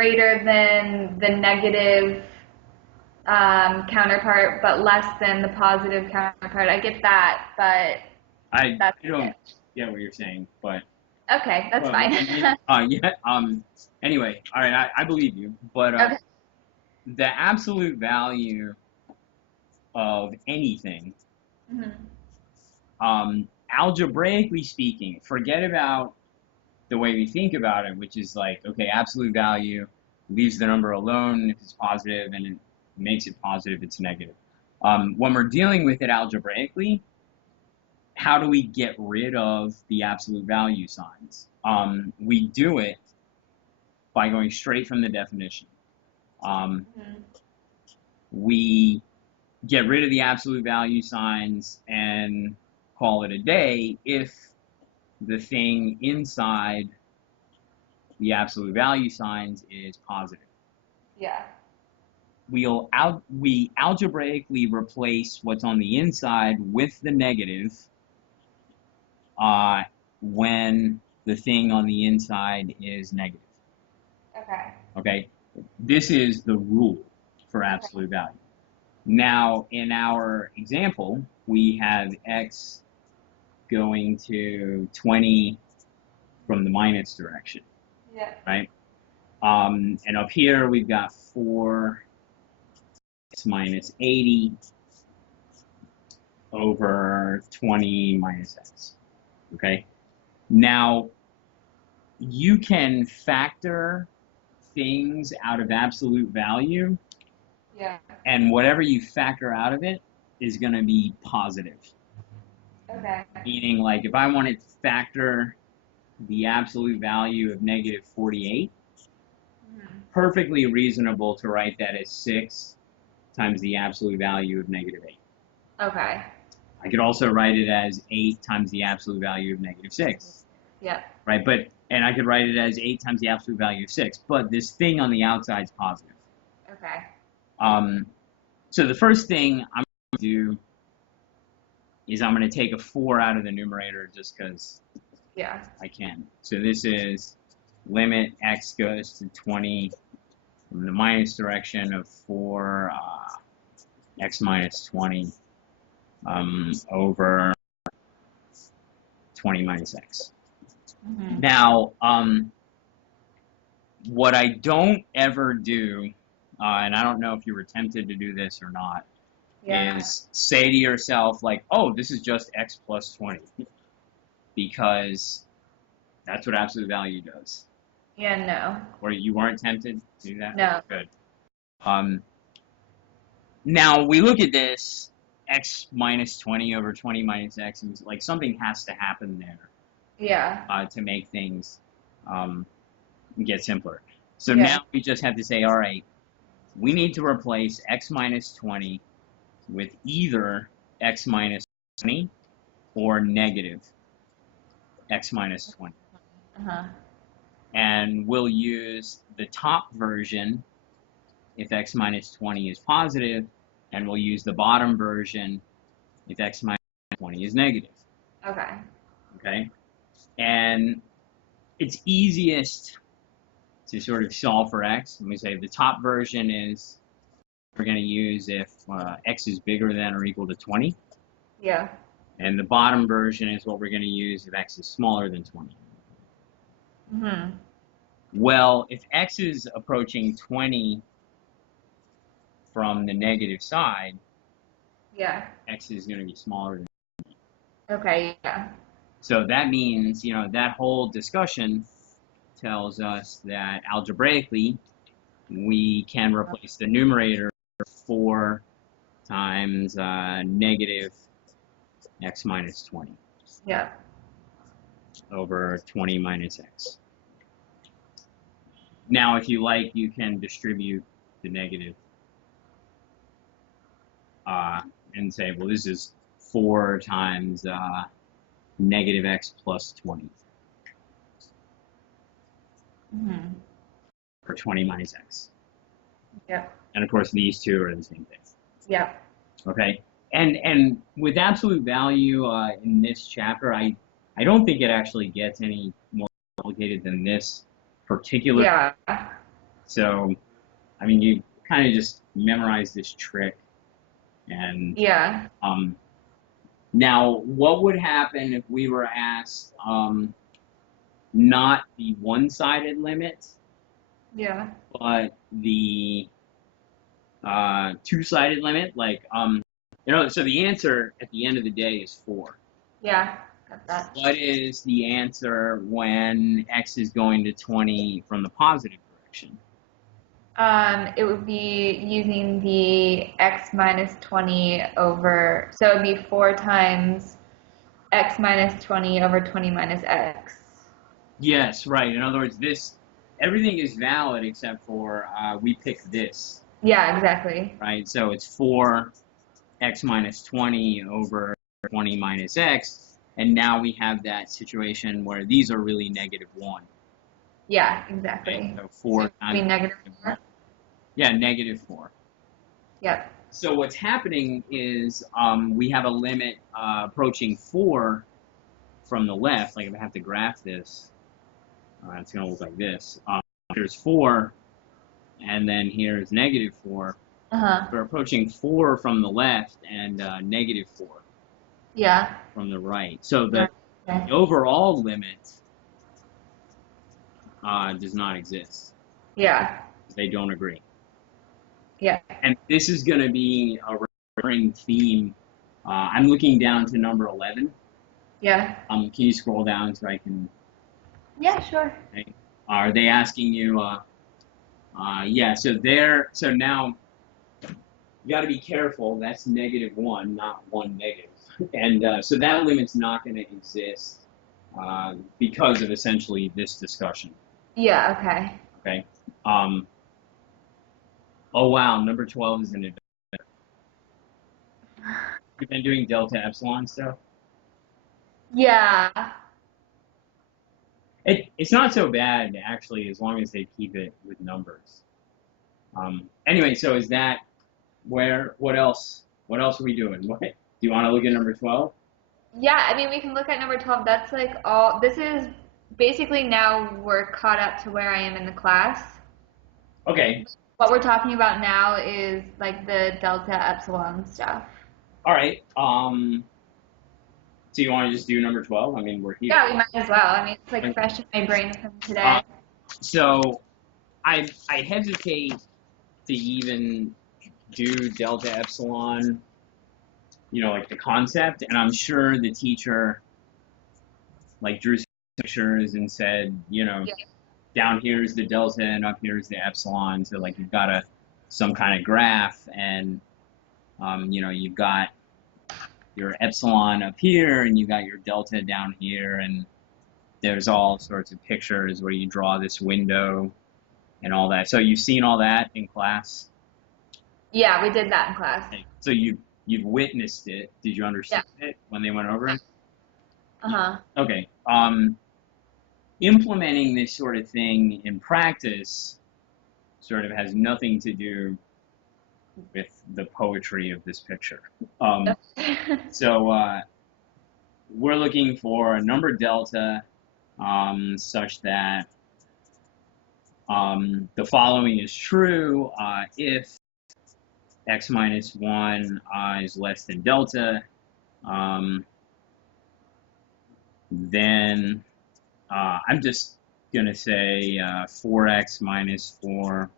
greater than the negative counterpart, but less than the positive counterpart. I get that, but I that's don't it. get what you're saying, but Okay, that's well, fine. yeah. Anyway, all right, I believe you, but Okay. the absolute value of anything, Mhm. algebraically speaking, forget about the way we think about it, which is like, okay, absolute value leaves the number alone if it's positive, and it makes it positive if it's negative. When we're dealing with it algebraically, how do we get rid of the absolute value signs? We do it by going straight from the definition. Mhm. We get rid of the absolute value signs and call it a day if the thing inside the absolute value signs is positive. Yeah. We algebraically replace what's on the inside with the negative when the thing on the inside is negative. Okay. Okay, this is the rule for Okay. absolute value. Now, in our example, we have x going to 20 from the minus direction, Yeah. right? And up here we've got 4x minus 80 over 20 minus x, okay? Now, you can factor things out of absolute value, Yeah. and whatever you factor out of it is going to be positive. Okay. Meaning, like, if I wanted to factor the absolute value of negative 48, Mhm. perfectly reasonable to write that as 6 times the absolute value of negative 8. Okay. I could also write it as 8 times the absolute value of negative 6, Yeah. right? And I could write it as 8 times the absolute value of 6, but this thing on the outside is positive. Okay. So the first thing I'm going to do is I'm going to take a 4 out of the numerator just because Yeah. I can. So this is limit x goes to 20 from the minus direction of 4 x minus 20 over 20 minus x. Mhm. Now, what I don't ever do, and I don't know if you were tempted to do this or not, Yeah. is say to yourself, like, oh, this is just x plus 20, because that's what absolute value does. Yeah. No. Or you weren't tempted to do that? Okay, No. good. Now we look at this x minus 20 over 20 minus x, and like something has to happen there Yeah. to make things get simpler. So Yeah. now we just have to say, all right, we need to replace x minus 20 with either x minus 20 or negative x minus 20. Uh-huh. And we'll use the top version if x minus 20 is positive, and we'll use the bottom version if x minus 20 is negative. Okay. Okay? And it's easiest to sort of solve for x. And we say the top version is we're going to use if x is bigger than or equal to 20. Yeah. And the bottom version is what we're going to use if x is smaller than 20. Mhm. Well, if x is approaching 20 from the negative side, Yeah. x is going to be smaller than. Okay. Yeah. So that means, that whole discussion tells us that algebraically we can replace the numerator 4 times negative x minus 20 Yeah. over 20 minus x. Now, if you like, you can distribute the negative and say, well, this is 4 times negative x plus 20 Mhm. or 20 minus x. Yeah. And of course, these two are the same thing. Yeah. Okay, and with absolute value in this chapter, I don't think it actually gets any more complicated than this particular. Yeah. So, I mean, you kind of just memorize this trick. And Yeah. now, what would happen if we were asked not the one-sided limit, Yeah. but the two-sided limit? Like, so the answer at the end of the day is 4. Yeah. Got that. What is the answer when x is going to 20 from the positive direction? It would be using the x minus 20 over, so it would be 4 times x minus 20 over 20 minus x. Yes, right. In other words, everything is valid except for we picked this, Yeah, exactly. right? So it's 4x minus 20 over 20 minus x, and now we have that situation where these are really -1. Yeah, Right? exactly. So So 4 it would be times negative 4. 1. Yeah, -4. Yep. So what's happening is we have a limit approaching 4 from the left. Like if I have to graph this, it's going to look like this. Here's 4, and then here's -4. Uh-huh. We're approaching 4 from the left and -4 Yeah. from the right. So Yeah. the Okay. overall limit does not exist. Yeah. They don't agree. Yeah. And this is going to be a recurring theme. I'm looking down to number 11. Yeah. Can you scroll down so I can? Yeah, sure. Okay. Are they asking you? Yeah. So now you got to be careful. That's -1, not 1 negative. And so that limit's not going to exist because of essentially this discussion. Yeah, okay. Okay. Um, oh wow, number 12 is an advantage. You've been doing delta epsilon stuff. Yeah. It's not so bad actually, as long as they keep it with numbers. Anyway, so is that where? What else? What else are we doing? What do you want to look at number 12? Yeah, I mean, we can look at number 12. That's like all, this is basically now we're caught up to where I am in the class. Okay. What we're talking about now is like the delta epsilon stuff. All right. So you want to just do number 12? I mean, we're here. Yeah, we might as well. I mean, it's like fresh in my brain from Uh, today. so I hesitate to even do delta epsilon, like the concept, and I'm sure the teacher like drew some pictures and said, Yeah. down here's the delta and up here's the epsilon, so like you've got some kind of graph, and you've got your epsilon up here and you got your delta down here, and there's all sorts of pictures where you draw this window and all that. So you've seen all that in class? Yeah, we did that in class. Okay. So you've witnessed it. Did you understand it when they went over it? Uh-huh. Okay. Implementing this sort of thing in practice sort of has nothing to do with the poetry of this picture. So we're looking for a number delta such that the following is true if x minus 1 is less than delta, then I'm just going to say 4x minus 4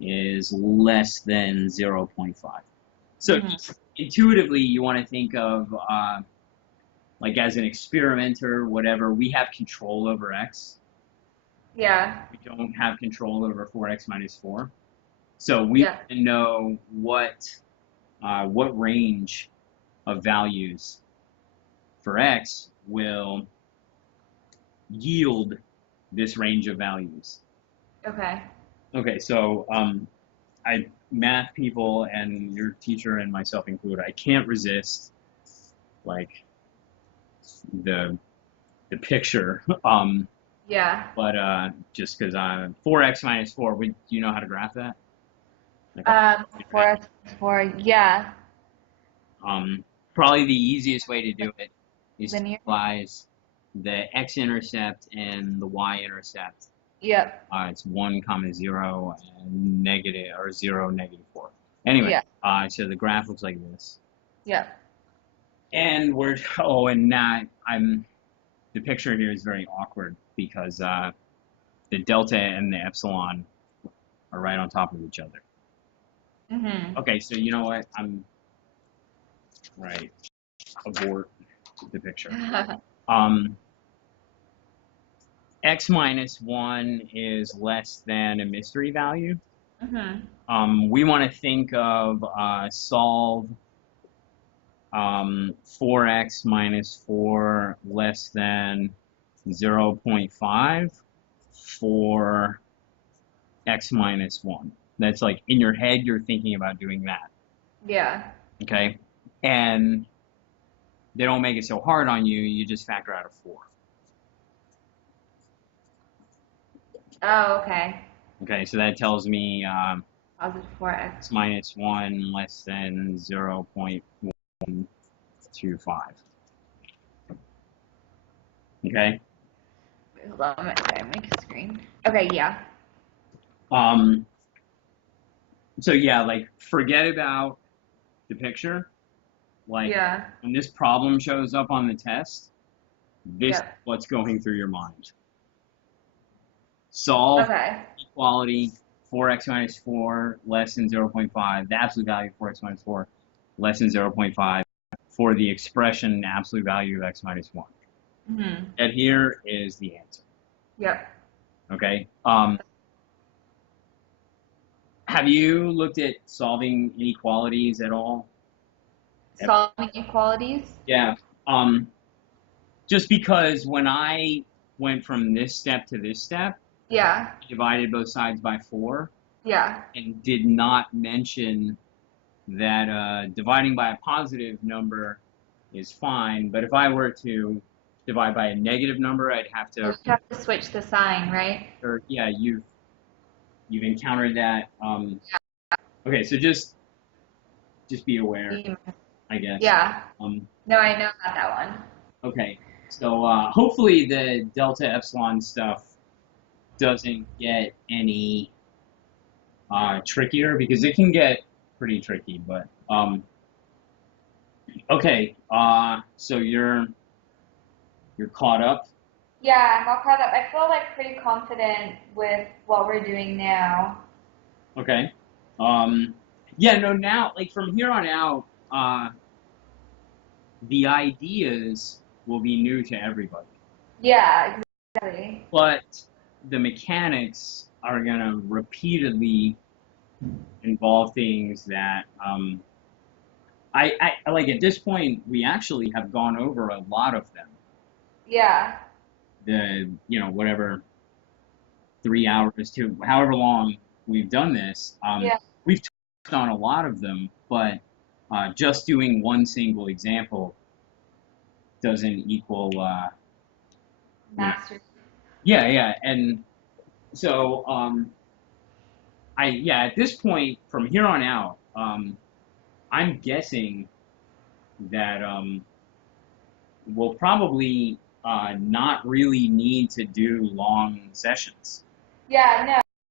is less than 0.5. So intuitively, you want to think of like as an experimenter, whatever, we have control over x. Yeah. We don't have control over 4x minus 4. So we want to know what range of values for x will yield this range of values. Okay. Okay, so math people and your teacher and myself included, I can't resist like the picture. Yeah. But just because 4x minus 4, do you know how to graph that? Like 4x minus 4, yeah. Probably the easiest way to do it is Linear. to utilize the x-intercept and the y-intercept Yep. It's 1 comma 0 and negative or 0 negative 4. Anyway, Yeah. so the graph looks like this. Yep. And we're and now the picture here is very awkward because the delta and the epsilon are right on top of each other. Mhm. Okay, so you know what? Right. Abort the picture. X minus 1 is less than a mystery value. Mhm. We want to think of solve 4x minus 4 less than 0.5 for x minus 1. That's like in your head, you're thinking about doing that. Yeah. Okay? And they don't make it so hard on you, you just factor out a 4. Oh, okay. Okay, so that tells me Positive 4x. x minus 1 less than 0.125. Okay? Hold on, I'm gonna make a screen. Okay, yeah. Um, so yeah, like forget about the picture. Like Yeah. when this problem shows up on the test, this is Yep. what's going through your mind. Solve Okay. equality 4x minus 4 less than 0.5, the absolute value of 4x minus 4 less than 0.5 for the expression absolute value of x minus 1. Mhm. That here is the answer. Yep. Okay. Have you looked at solving inequalities at all? Solving inequalities? Yeah. Just because when I went from this step to this step, Yeah. I divided both sides by 4 Yeah. and did not mention that dividing by a positive number is fine, but if I were to divide by a negative number, I'd have You to, have to switch the sign, right? or yeah, you've encountered that. Okay, so just be aware, I guess. Yeah. Um, No, I know about that one. okay, so hopefully the delta epsilon stuff doesn't get any trickier because it can get pretty tricky, but okay, so you're caught up. Yeah, I'm all caught up. I feel like pretty confident with what we're doing now. Okay. Yeah, no, now, like from here on out, the ideas will be new to everybody, Yeah, exactly. but the mechanics are gonna repeatedly involve things that I like at this point we actually have gone over a lot of them. Yeah. The whatever 3 hours to however long we've done this, Yeah. we've touched on a lot of them, but just doing one single example doesn't equal, you know, Master. yeah, yeah, and so yeah, at this point, from here on out, I'm guessing that we'll probably not really need to do long sessions. Yeah, no.